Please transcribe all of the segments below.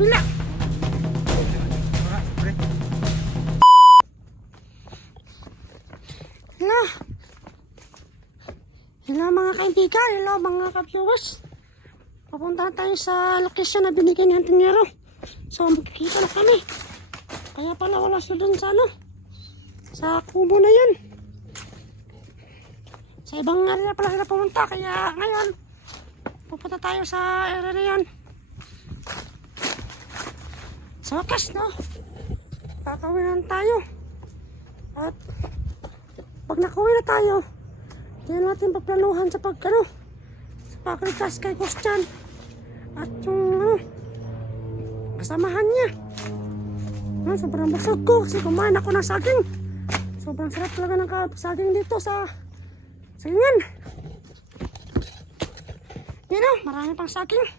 kabila. Hello. Hello mga kaibigan, hello mga ka-viewers. Papunta tayo sa location na binigay ni Antonero. So magkikita na kami. Kaya pala wala siya dun sa sa kubo na yun. Sa ibang area pala sila pumunta. Kaya ngayon pupunta tayo sa area na yun. Sa wakas, no? Tatawinan tayo. At pag nakuwi na tayo, hindi natin paplanuhan sa sa pagligtas kay Christian at yung kasamahan niya. Sobrang busog ko kasi kumain ako ng saging. Sobrang sarap talaga ng saging dito sa sagingan. Yan o, marami pang saging.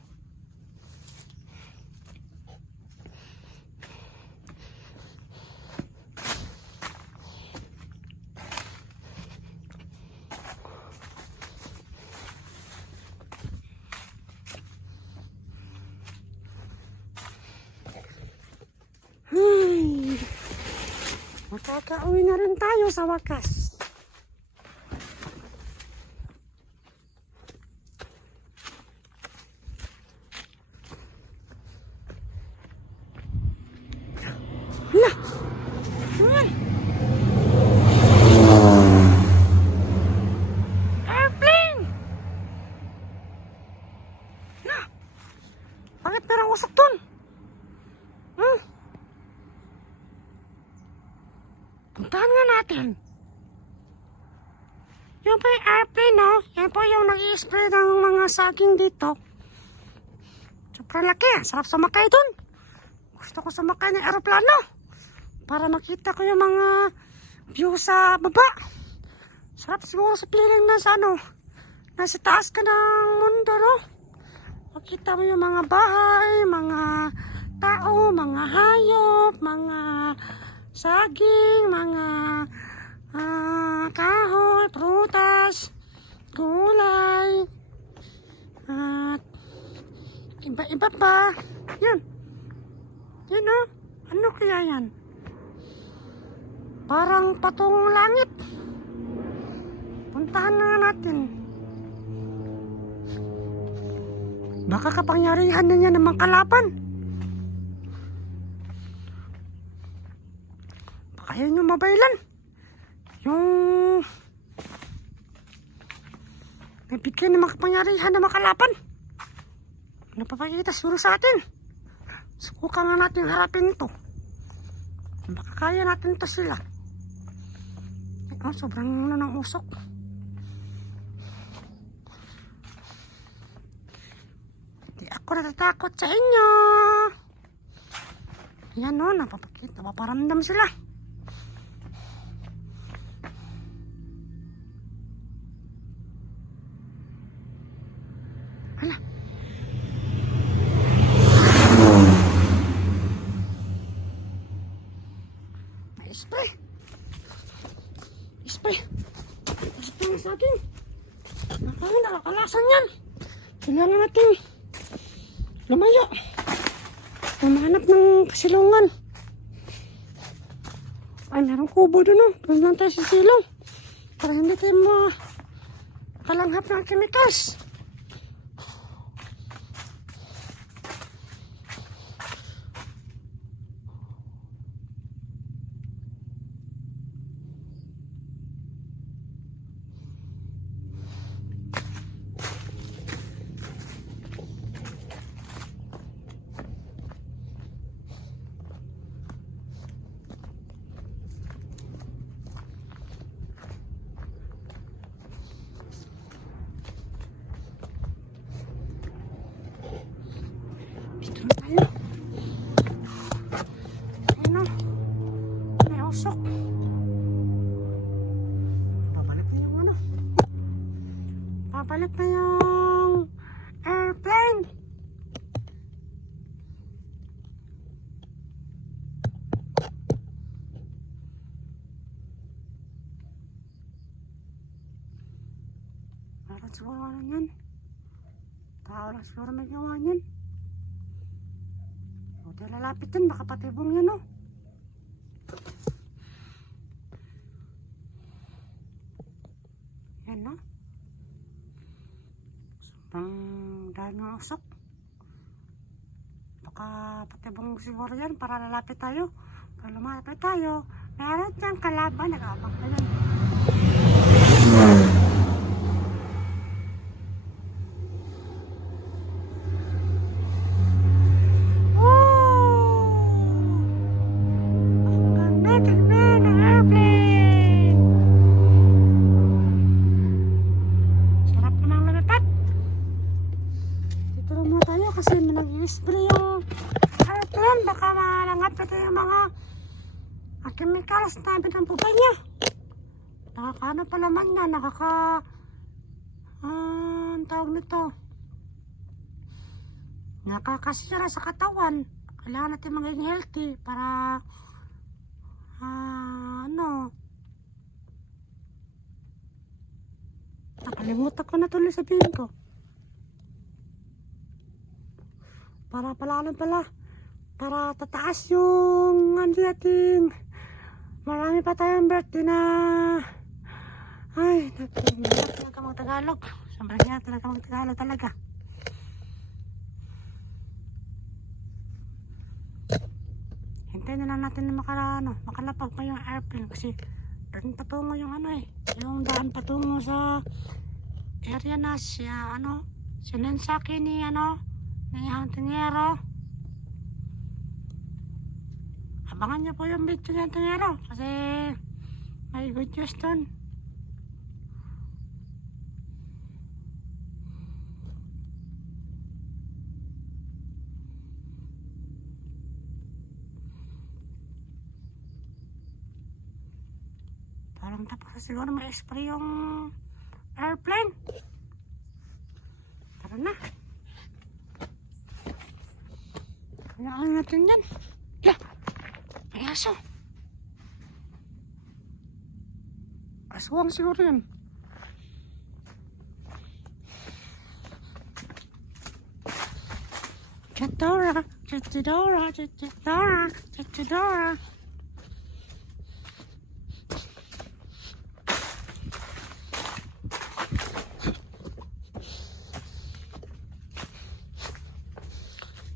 Makakauwi na rin tayo sa wakas. Hala! Ayan! Airplane! Hala! Bakit merong usok dun? Puntahan nga natin. Yan po yung airplane, no? Yan po yung nag-i-spray ng mga saging dito. Sobrang laki. Sarap sumakay dun. Gusto ko sumakay ng aeroplano para makita ko yung mga view sa baba. Sarap siguro sa feeling na sa nasa taas ka ng mundo, no? Makita mo yung mga bahay, mga tao, mga hayop, mga saging, mga kahoy, prutas, gulay, at iba-iba pa. Yan. Yan o. Ano kaya yan? Parang patungong langit. Puntahan na natin. Baka kapangyarihan na niya ng mga kalaban. Ayun yung mabaylan. Yung nabigyan ng makapangyarihan na makalapan. Napapakita siguro sa atin. Subukan nga natin harapin ito. Baka kaya natin ito sila. Sobrang ng usok. Hindi ako natatakot sa inyo. Yan o, napapakita. Maparamdam sila. Hala. May spray. Spray. Spray ng saging. Nakakalasan yan. Kailangan natin lumayo. Humanap ng kasilungan. Ay, merong kubo doon, no? Doon lang tayo sa silong. Para hindi tayo makalanghap ng chemicals. Usok. Babalik na yung babalik na yung airplane. Parang siguro ano yan. Tao lang siguro may gawa yan. Buti lalapit yun, baka patibong yun, oh. Yan, no? Sobrang daming usok. Baka patibong siguro yan para lalapit tayo. Pag lumapit tayo, meron dyan kalaban, nag-aabang ka yan. Kasi nag-i-spray yung airplane, baka malangat ito yung mga chemicals na pinampupay niya. Nakakaano pa naman niya, ang tawag nito, nakakasira sa katawan. Kailangan natin maging healthy para nakalimutan ko na tuloy sabihin ko. Para tataas yung natin. Marami pa tayong birthday na hirap talaga mag-Tagalog. Sobrang hirap talaga mag-Tagalog talaga. Hintayin na lang natin na makalapag pa yung airplane kasi doon patungo yung yung daan patungo sa area na siya sinensaki ni Hantengero. Abangan niyo po yung video ni Hantengero kasi may good news doon. Parang tapos siguro may spray yung airplane. Tara na. Kailangan natin yan. Yeah, may aso. Aswang siguro yan. Chitodora, Chitodora, Chitodora, Chitodora.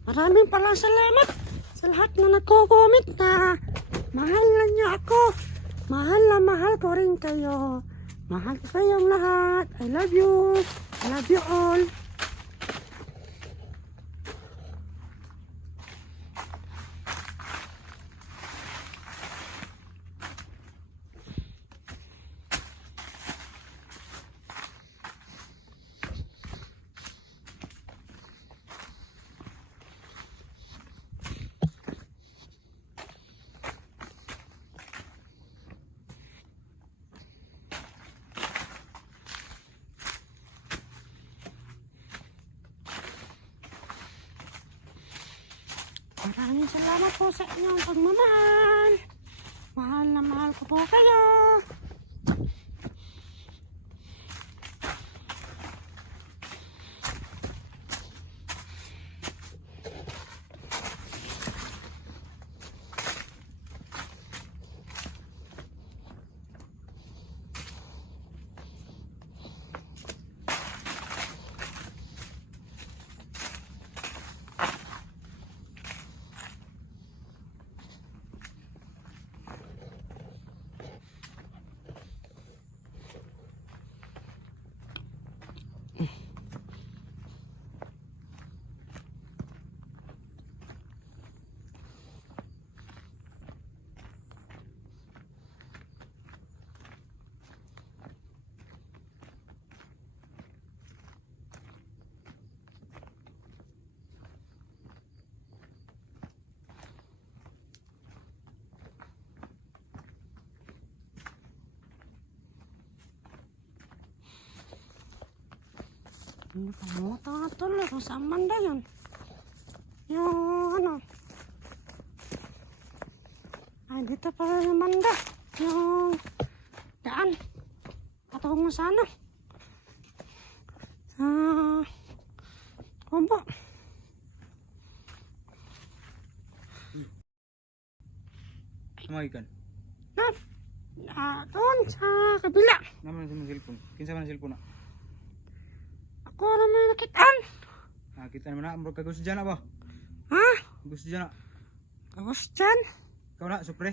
Maraming palang salamat sa lahat na nagko-comment na mahal na niyo ako. Mahal na mahal ko rin kayo. Mahal ko kayong lahat. I love you. I love you all. Maraming salamat po sa inyong pagmamahal. Mahal na mahal ko po kayo. Nakalimutan na tuloy kung saan banda yun. Yung dito pala yung banda. Yung daan. Patungo sa Kubo. Sumagikan. No? Doon sa kabila. Naman sa mga cellphone. Kinsa man ang cellphone na? Ako naman nakitaan. Kita naman na. Murag ka gusto dyan na ba? Ha? Gusto dyan na. Tapos dyan. Ikaw na, supre.